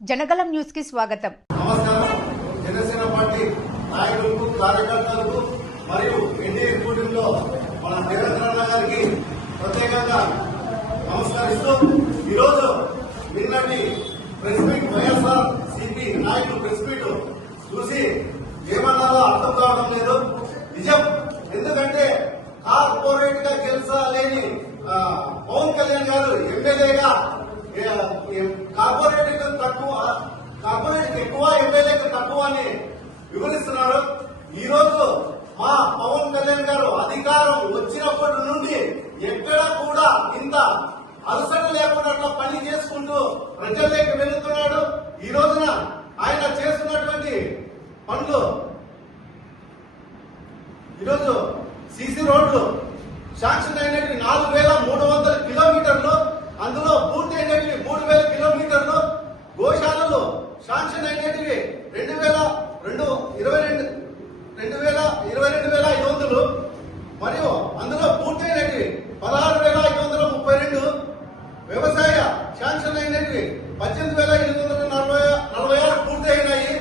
జనగలం న్యూస్కి స్వాగతం. నమస్కారం. జనసేన పార్టీ నాయకులకు కార్యకర్తలకు మరియు ఎన్డీఏ కూటమిలో మన దేవేంద్రన్న గారికి ప్రత్యేకంగా నమస్కరిస్తూ ఈరోజు నిన్నటి ప్రెస్ మీట్ వైఎస్ఆర్ సిపి నాయకులు ప్రెస్ మీట్ చూసి ఏమన్నారో అర్థం కావడం లేదు. నిజం. ఎందుకంటే కార్పొరేట్గా గెలిచలేని పవన్ కళ్యాణ్ గారు ఎమ్మెల్యేగా కార్పొరేట్ తక్కువ కార్పొరేట్ ఎక్కువ ఎమ్మెల్యేకి తక్కువ అని వివరిస్తున్నారు. ఈ రోజు మా పవన్ కళ్యాణ్ గారు అధికారం వచ్చినప్పటి నుండి ఎక్కడ కూడా ఇంత అలసట లేకుండా పని చేసుకుంటూ ప్రజల్లోకి వెళుతున్నాడు. ఈ రోజున ఆయన చేస్తున్నటువంటి పనులు ఈరోజు సీసీ రోడ్లు శాంక్షన్ అయినటువంటి నాలుగు వేల మూడు వందల కిలోమీటర్లు అందులో పూర్తి అయినటివి మూడు వేల కిలోమీటర్లు గోశాలలు శాంక్షన్ అయినవి రెండు వేల రెండు ఇరవై రెండు రెండు వేల ఇరవై రెండు వేల ఐదు వందలు. మరియు అందులో పూర్తి అయినవి పదహారు వేల ఐదు వందల ముప్పై రెండు వ్యవసాయ శాంక్షన్ అయినవి పద్దెనిమిది వేల ఎనిమిది వందల నలభై నలభై ఆరు పూర్తి అయినాయి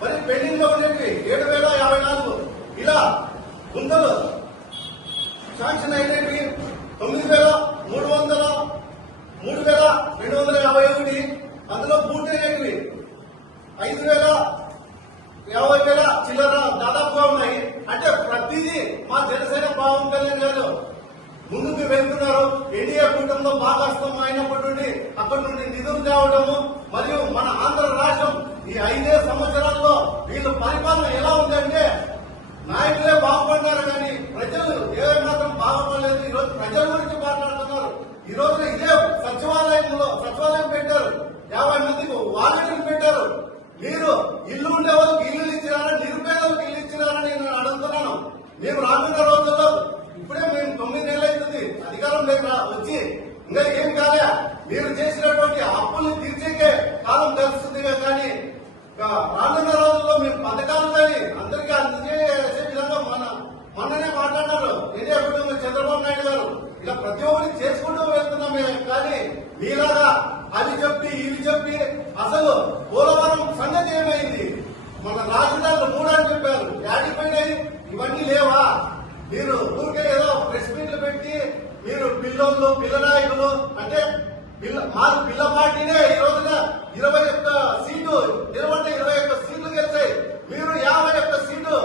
మరి పెండింగ్లో ఉండేవి ఏడు వేల యాభై నాలుగు ఇలా గుంతలు శాంక్షన్ అయినవి తొమ్మిది వేల మూడు వందల మూడు వేల రెండు వందల యాభై ఒకటి అందులో పూర్తయినవి ఐదు వేల యాభై వేల చిల్లర దాదాపుగా ఉన్నాయి. అంటే ప్రతిదీ మా జనసేన పవన్ కళ్యాణ్ గారు ముందుకు వెళ్తున్నారు. ఎన్డీఏ కూటమిలో భాగస్వామ్యం అయినప్పటి నుండి అక్కడి నుండి నిధులు తేవడము మరియు మన ఆంధ్ర రాష్ట్రం ఈ ఐదే సంవత్సరాల్లో వీళ్ళు పరిపాలన ఎలా ఉందంటే నాయకులే బాగుపడ్డారు కానీ ప్రజలు ఏ మాత్రం బాగుపడలేదు. ఈరోజు ప్రజల గురించి మాట్లాడుతున్నారు. ఈరోజు రోజు ఇదే సచివాలయంలో సచివాలయం పెట్టారు యాభై మందికి వాలంటీర్లు పెట్టారు మీరు ఇల్లు ఉండే వాళ్ళకి ఇల్లు ఇచ్చినారా? నిరుపేదలకు ఇల్లు ఇచ్చినారని నేను అడుగుతున్నాను. మేము రానున్న రోజుల్లో ఇప్పుడే మేము తొమ్మిది నెలలు అవుతుంది అధికారం లేక వచ్చి ఇంకా ఏం కాలే. మీరు చేసిన అప్పుల్ని తీర్చేకే కాలం కలుస్తుంది కానీ ఇంకా రానున్న రోజుల్లో మేము పథకాలు కానీ అందరికీ అందజేసే విధంగా మన మొన్ననే మాట్లాడారు ఇండియా కుటుంబం చంద్రబాబు నాయుడు గారు ఇలా ప్రతి ఒక్కరికి చేసుకుంటూ వెళ్తున్నామే కానీ మీలాగా అవి చెప్పి ఇవి చెప్పి అసలు పోలవరం సంగతి ఏమైంది మన రాజధానులు మూడని చెప్పారు యాడిపోయినాయి ఇవన్నీ లేవా మీరు ఊరికే ఏదో ప్రెస్ మీట్లు పెట్టి మీరు పిల్లోళ్ళు పిల్ల నాయకులు అంటే పిల్ల మాకు పిల్ల పార్టీనే ఈ రోజున ఇరవై ఒక్క సీటు నిలబడితే ఇరవై ఒక్క సీట్లు గెలిచాయి. మీరు యాభై ఒక్క సీటు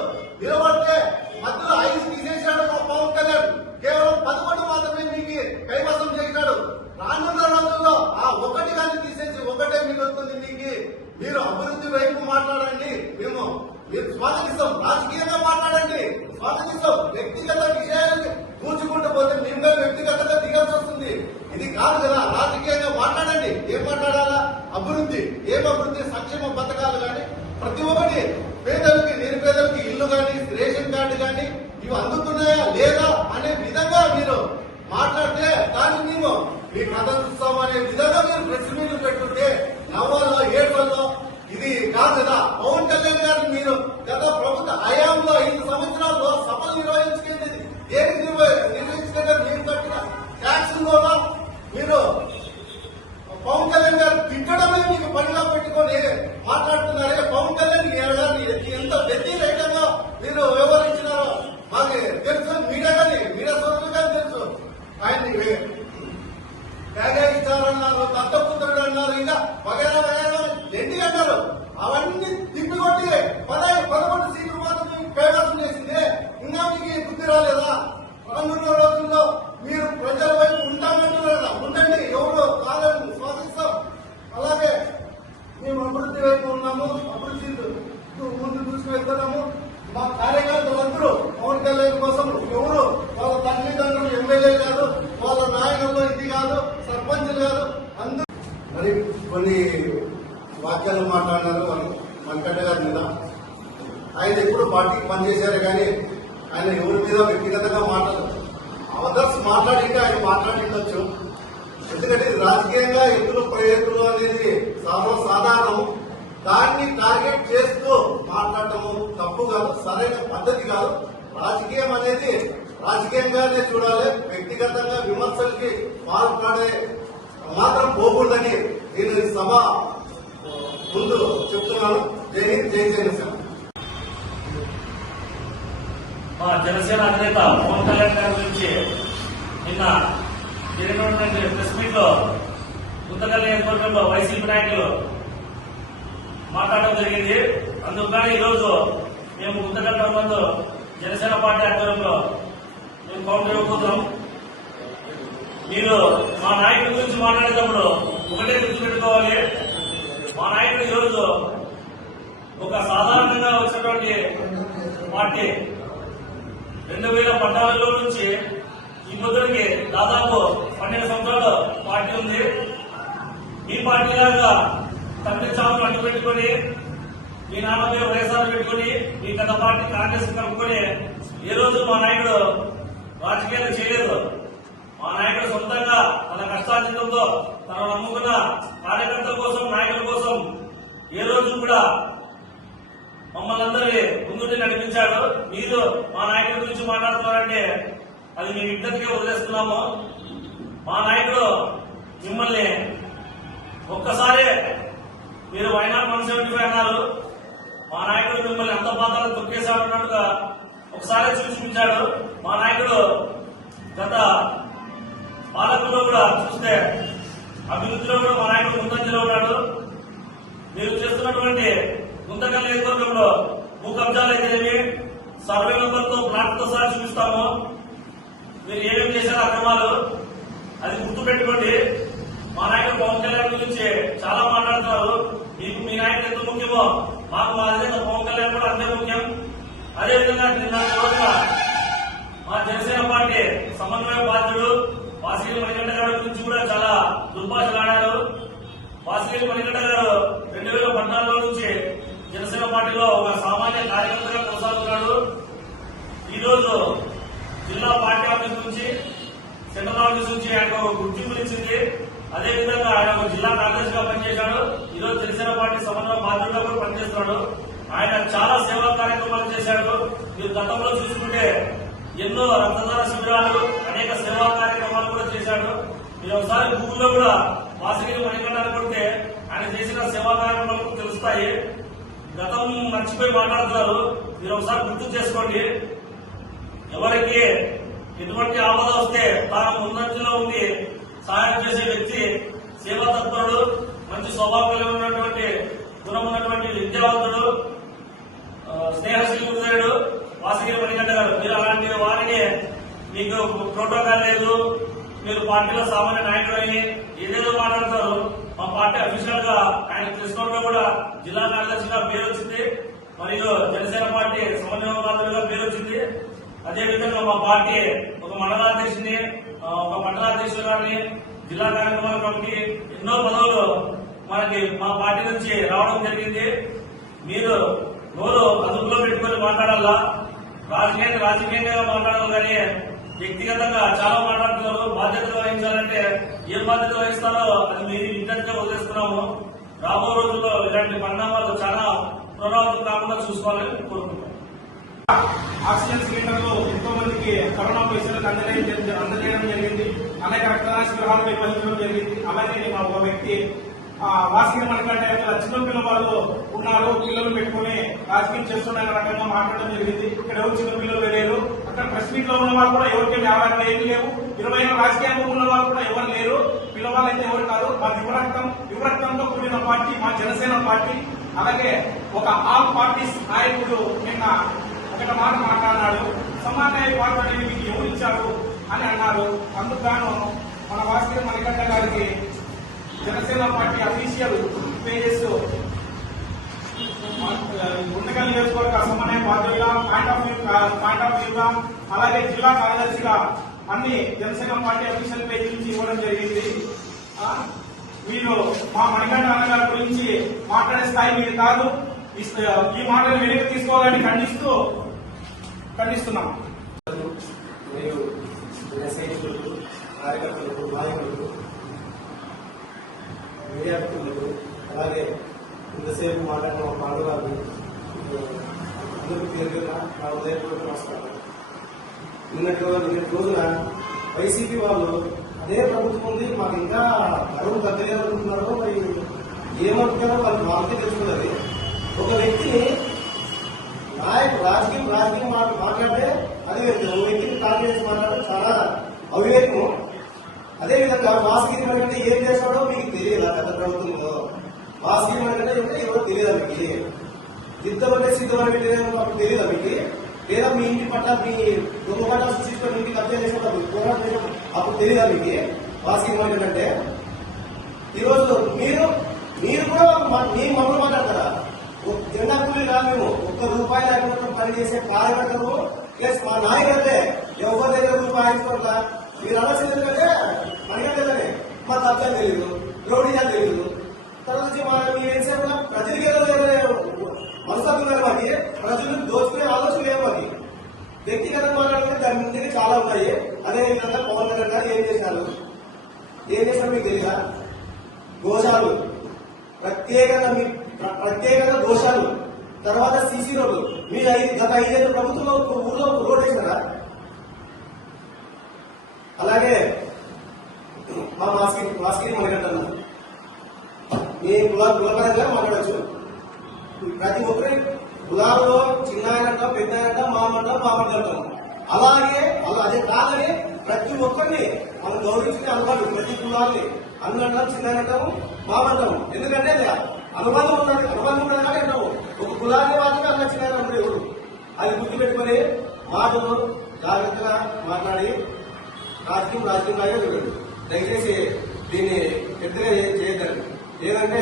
నిలబడితే మధ్యలో ఐదు తీసేశాడు మా పవన్ కళ్యాణ్. కేవలం పదకొండు మాత్రమే మీకు కైవసం చేశాడు. రానున్న రోజుల్లో ఆ ఒకటి కానీ తీసేసి ఒకటే మిగులుతుంది మీకు. మీరు అభివృద్ధి వైపు మాట్లాడండి. మేము మీరు స్వాగతిస్తాం. రాజకీయంగా మాట్లాడండి. స్వాగతిస్తాం. వ్యక్తిగత ఇది కాదు కదా రాజకీయంగా మాట్లాడండి. ఏం మాట్లాడాలా? అభివృద్ధి. ఏం అభివృద్ధి? సంక్షేమ పథకాలు కానీ ప్రతి ఒక్కటి. పేదలకి నిరుపేదలకి ఇల్లు కానీ రేషన్ కార్డు కానీ ఇవి అందుతున్నాయా లేదా అనే విధంగా మీరు మాట్లాడితే దాన్ని మేము మీ కథ చూస్తాం అనే విధంగా మీరు ప్రెస్ మీట్లు పెట్టుంటే నవ్వాలో ఏడవల్లో ఇది కాదు కదా. పవన్ కళ్యాణ్ గారు మీరు గత ప్రభుత్వ హయాంలో ఐదు సంవత్సరాల్లో సభలు నిర్వహించుకుంది దేనికి నిర్వ- నిర్వహించుకుంటే మీరు కట్టిన ట్యాక్సుల్లోనా మీరు పవన్ కళ్యాణ్ గారు తిట్టడమే మీకు పనిగా పెట్టుకొని మాట్లాడుతున్నారే పవన్ కళ్యాణ్ గారిని ఎంత వ్యతిరేకంగా మీరు వ్యవహరించినారో మాకు తెలుసు మీడియా కానీ మీడియా సోదరులు కానీ తెలుసు ఆయన్ని త్యాగాయిస్తారన్నారు దత్తపుత్రుడు అన్నారు ఇంకా వగేరా వగేరా ఎన్ని అన్నారు అవన్నీ తిప్పికొట్టి పదహైదు పదకొండు సీట్లు మాత్రం కైవసం చేసింది ఇంకా మీకు బుద్ధి రాలేదా రానున్న రోజుల్లో మీరు ప్రజల వైపు ఉంటామంటున్నారా ఉండండి ఎవరు కాదని స్వాగతిస్తాం అలాగే మేము అభివృద్ధి వైపు ఉన్నాము అభివృద్ధి ముందు తీసుకువెళ్తున్నాము మా కార్యకర్తలందరూ పవన్ కళ్యాణ్ కోసం ఎవరు వాళ్ళ తల్లిదండ్రులు ఎమ్మెల్యే కాదు వాళ్ళ నాయకులు ఇది కాదు సర్పంచులు కాదు అందరూ మరి కొన్ని వాక్యాలు మాట్లాడినారు మన గారి మీద. ఆయన ఎప్పుడు పార్టీకి పనిచేశారు కానీ ఆయన ఎవరి మీద వ్యక్తిగతంగా మాట్లాడరు. అవదర్స్ మాట్లాడింటే ఆయన మాట్లాడిండొచ్చు. ఎందుకంటే రాజకీయంగా ఎత్తులు ప్రయత్నం అనేది సర్వసాధారణం. దాన్ని టార్గెట్ చేస్తూ మాట్లాడటము తప్పు కాదు సరైన పద్ధతి కాదు. రాజకీయం అనేది రాజకీయంగానే చూడాలి వ్యక్తిగతంగా విమర్శలకి పాల్పడే మాత్రం పోకూడదని నేను సభ ముందు చెప్తున్నాను. మా జనసేన అధినేత పవన్ కళ్యాణ్ గారి గురించి నిన్న జరిగినటువంటి ప్రెస్ మీట్లో గుంతకల్ నియోజకవర్గంలో వైసీపీ నాయకులు మాట్లాడడం జరిగింది. అందుకని ఈరోజు మేము గుంతకల్ మందు జనసేన పార్టీ ఆధ్వర్యంలో మేము కౌంటర్ ఇవ్వబోతున్నాం. మీరు మా నాయకుడి గురించి మాట్లాడేటప్పుడు ఒకటే గుర్తుపెట్టుకోవాలి మా నాయకుడు ఈరోజు ఒక సాధారణంగా వచ్చినటువంటి పార్టీ రెండు వేల పద్నాలుగులో నుంచి ఈ ముద్రకి దాదాపు పన్నెండు సంవత్సరాలు పార్టీ ఉంది. మీ పార్టీ లాగా తండ్రి చావును అడ్డు పెట్టుకొని మీ నాన్న పేరు వైఎస్ఆర్ పెట్టుకొని మీ గత పార్టీ కాంగ్రెస్ కలుపుకొని ఏ రోజు మా నాయకుడు రాజకీయాలు చేయలేదు. మా నాయకుడు సొంతంగా తన కష్టార్జితంతో తన నమ్ముకున్న కార్యకర్తల కోసం నాయకుల కోసం ఏ రోజు కూడా మమ్మల్ని అందరి ముందుంటే నడిపించాడు. మీరు మా నాయకుడి గురించి మాట్లాడుతున్నారంటే అది మేము ఇద్దరికే వదిలేస్తున్నాము. మా నాయకుడు మిమ్మల్ని ఒక్కసారే మీరు వైనాడు వన్ సెవెంటీ ఫైవ్ అన్నారు మా నాయకుడు మిమ్మల్ని అంత పాత్రలు తొక్కేశాడన్నట్టుగా ఒకసారి చూపించాడు మా నాయకుడు గత పాలకుల్లో కూడా చూస్తే అభివృద్ధిలో కూడా మా నాయకుడు ముందంజలో ఉన్నాడు. మీరు చేస్తున్నటువంటి గుంతకల్ నియోజకవర్గంలో భూ కబ్జాలు అయితేనేమి సర్వే నంబర్తో ప్లాట్తో సహా చూపిస్తాము. మీరు ఏమేమి చేశారు అక్రమాలు అది గుర్తు పెట్టుకోండి మా నాయకుడు పవన్ కళ్యాణ్ గురించి చాలా మాట్లాడుతున్నారు. మీకు మీ నాయకుడు ఎంత ముఖ్యమో మాకు మా విధంగా పవన్ కళ్యాణ్ కూడా అంతే ముఖ్యం. అదేవిధంగా నిన్న రోజున మా జనసేన పార్టీ సమన్వయ బాధ్యుడు వాసిరి మణికంఠ గారి గురించి కూడా చాలా దుర్భాషలు ఆడారు వాసిరెడ్డి మణికంఠ గారు రెండు వేల పద్నాలుగులో నుంచి జనసేన పార్టీలో ఒక సామాన్య కార్యకర్తగా కొనసాగుతున్నాడు. ఈ జిల్లా పార్టీ ఆఫీస్ నుంచి సెంట్రల్ ఆఫీస్ నుంచి ఆయన ఒక గుర్తింపు ఇచ్చింది. అదేవిధంగా ఆయన ఒక జిల్లా కార్యదర్శి గా పనిచేశాడు. ఈ రోజు జనసేన పార్టీ సమన్వయ బాధ్యుడిగా కూడా పనిచేస్తున్నాడు. ఆయన చాలా సేవా కార్యక్రమాలు చేశాడు. మీరు గతంలో చూసుకుంటే ఎన్నో రక్తదాన శిబిరాలు అనేక సేవా కార్యక్రమాలు కూడా చేశాడు. మీరు ఒకసారి గూగుల్లో కూడా వాసగిరి మణికంఠాన్ని కొడితే ఆయన చేసిన సేవా కార్యక్రమాలు తెలుస్తాయి. గతం మర్చిపోయి మాట్లాడుతున్నారు. మీరు ఒకసారి గుర్తు చేసుకోండి. ఎవరికి ఎటువంటి ఆపద వస్తే తాను ముందంజలో ఉండి సహాయం చేసే వ్యక్తి సేవా తత్పరుడు మంచి స్వభావం కలిగి ఉన్నటువంటి గుణం ఉన్నటువంటి విద్యావంతుడు ఆ, స్నేహశీలుడు వాసగిరి మణికంఠ గారు. మీరు అలాంటి వారిని మీకు ప్రోటోకాల్ లేదు మీరు పార్టీలో సామాన్య నాయకుడు అని ఏదేదో మాట్లాడతారు మా పార్టీ అఫీషియల్గా ఆయన కృష్ణలో కూడా జిల్లా కార్యదర్శిగా పేరు వచ్చింది మరియు జనసేన పార్టీ సమన్వయవాదులుగా పేరు వచ్చింది అదేవిధంగా మా పార్టీ ఒక మండలాధ్యక్షుని ఒక మండలాధ్యక్షుడు గారిని జిల్లా కార్యక్రమాల కమిటీ ఎన్నో పదవులు మనకి మా పార్టీ నుంచి రావడం జరిగింది. మీరు నోరు అదుపులో పెట్టుకొని మాట్లాడాలా? రాజకీయాన్ని రాజకీయంగా మాట్లాడాలి కానీ వ్యక్తిగతంగా చాలా మాట్లాడుతున్నారు. బాధ్యతలు వహించాలంటే ఏం బాధ్యత వహిస్తారో అది మీరు ఇంటర్గా వదిలేస్తున్నాము రాబో రోజుల్లో ఇలాంటి పరిణామాలు చాలా పునరావృతం కాకుండా చూసుకోవాలని కోరుకుంటున్నాం. ఆక్సిజన్ సిలిండర్లు ఎంతో మందికి కరోనా పేషెంట్లకు అందజేయడం అందజేయడం జరిగింది. అనేక రక్తదాన శిబిరాలు నిర్వహించడం జరిగింది. అలాగే మా ఒక వ్యక్తి ఆ, మాట్లాడే మనకంటే చిన్న పిల్లవాళ్ళు ఉన్నారు. పిల్లలు పెట్టుకుని రాజకీయం చేస్తున్న రకంగా మాట్లాడడం జరిగింది. ఇక్కడ ఎవరు చిన్న పిల్లలు లేరు. కానీ ప్రెస్ మీట్లో ఉన్న వాళ్ళు కూడా ఎవరికి వ్యాపారం ఏమి లేవు. ఇరవై రాజకీయాల్లో ఉన్న వాళ్ళు కూడా ఎవరు లేరు. పిల్లవాళ్ళైతే ఎవరు కాదు. మా యువరక్తం యువరక్తంతో కూడిన పార్టీ మా జనసేన పార్టీ. అలాగే ఒక ఆల్ పార్టీస్ నాయకుడు నిన్న ఒకటి మాట మాట్లాడినాడు. సమాధాయ పార్టీ అనేది మీకు ఎవరు ఇచ్చారు? అని అన్నారు. అందుకు గాను మన వాసుదేవ మణికంఠ గారికి జనసేన పార్టీ అఫీషియల్ పేజెస్ ఉండగల్ నియోజకవర్గ సమన్వయ బాధ్యులుగా point of view point of వ్యూగా అలాగే జిల్లా కార్యదర్శిగా అన్ని జనసేన పార్టీ అఫీషియల్ పేజీ నుంచి ఇవ్వడం జరిగింది. మీరు మా మణికంఠ అన్నగారి గురించి మాట్లాడే స్థాయి మీరు కాదు. ఈ- ఈ మాటలు వెనక్కి తీసుకోవాలని ఖండిస్తూ ఖండిస్తున్నాం మరియు సైనికులకు కార్యకర్తలకు నాయకులకు మీడియా మిత్రులకు అలాగే ఇంతసేపు మాట్లాడిన మా పాండవాళ్ళు అందరికీ పేరుగా నా ఉదయపూర్వక నమస్కారం నిన్నటి నిన్నటి రోజున వైసీపీ వాళ్ళు అదే ప్రభుత్వం ఉంది మాకు ఇంకా గర్వం తగ్గలేదు అనుకుంటున్నారో మరి ఏమనుకుంటారో వాళ్ళు వాళ్ళకే తెలుసుకున్నది ఒక వ్యక్తి నాయకు రాజకీయం రాజకీయం మా- మాట్లాడితే అది వ్యక్తి ఒక వ్యక్తిని కాంగ్రెస్ మాట్లాడడం చాలా అవివేకము అదేవిధంగా విధంగా అంటే ఏం చేస్తాడో మీకు తెలియదు గత ప్రభుత్వంలో వాసగిరి అంటే ఎవరో తెలియదు మీకు యుద్ధం అంటే సిద్ధం అంటే అప్పుడు తెలియదా మీకు లేదా మీ ఇంటి పట్ల మీ దొంగ పట్ల సృష్టించుకొని ఇంటికి కబ్జా చేసినప్పుడు పోరాటం చేసినప్పుడు అప్పుడు తెలియదా మీకు వాసగిరి ఏంటంటే ఈరోజు మీరు మీరు కూడా మీ మమ్మల్ని మాట్లాడతారా? ఒక జెండా కూలీ కాదు మేము. ఒక్క రూపాయి లేకుండా పనిచేసే కార్యకర్తలు ప్లస్ మా నాయకులే ఎవరి దగ్గర రూపాయి ఆయించుకోవట్లా మీరు ఆలోచన ఎందుకంటే మనకంటే మా తప్పే తెలియదు. రౌడీగా తెలియదు. తర్వాత మా మీరు ఏం సేపు ప్రజలకి ఏదో ఏదో ప్రజలు దోచుకునే ఆలోచన లేదు మాకి వ్యక్తిగతంగా మాట్లాడితే దాని ముందుకి చాలా ఉన్నాయి. అదే విధంగా పవన్ కళ్యాణ్ గారు ఏం చేశారు? ఏం చేశారు మీకు తెలుసా దోషాలు. ప్రత్యేకంగా మీ ప్రత్యేకంగా దోషాలు. తర్వాత సీసీ రోడ్లు. మీరు ఐదు గత ఐదేళ్ళు ప్రభుత్వంలో ఊర్లో రోడ్ వేసారా అలాగే మా మాస్కి మాస్కి మనకంటున్నా మీ కుల కులపరంగా మాట్లాడచ్చు. ప్రతి ఒక్కరి కులాల్లో చిన్న ఆయనంట పెద్ద ఆయనంట మామంట మామంట అంటాం అలాగే అలా అదే కాదని ప్రతి ఒక్కరిని మనం గౌరవించే అనుభవం ప్రతి కులాల్ని అన్నంటాం చిన్న అంటాము మామంటాము. ఎందుకంటే అనుబంధం ఉన్నది అనుబంధం ఉన్నది కానీ అంటాము. ఒక కులాన్ని మాత్రమే అన్న చిన్న అంటారు ఎవరు? అది గుర్తుపెట్టుకొని మాటలు జాగ్రత్తగా మాట్లాడి రాజకీయం రాజకీయం లాగే చూడండి. దయచేసి దీన్ని పెద్దగా చేయగలరు చేయొద్దండి. లేదంటే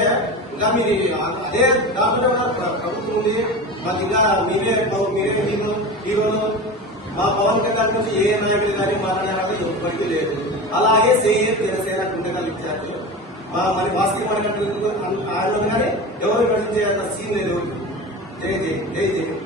ఇంకా మీరు అదే దాంట్లో కూడా ప్రభుత్వం ఉంది. మాకు ఇంకా మీరే మీరే మీరు హీరోలు మా పవన్ కళ్యాణ్ గురించి ఏ నాయకులు కానీ మాట్లాడాలని ఎప్పటికీ లేదు. అలాగే సేమ్ జనసేన గుండెకాలు ఇచ్చారు. మా మరి భాస్కర్ మనకంటే ఆయన కానీ ఎవరు విమర్శించే సీన్ లేదు. జై జై జై జై.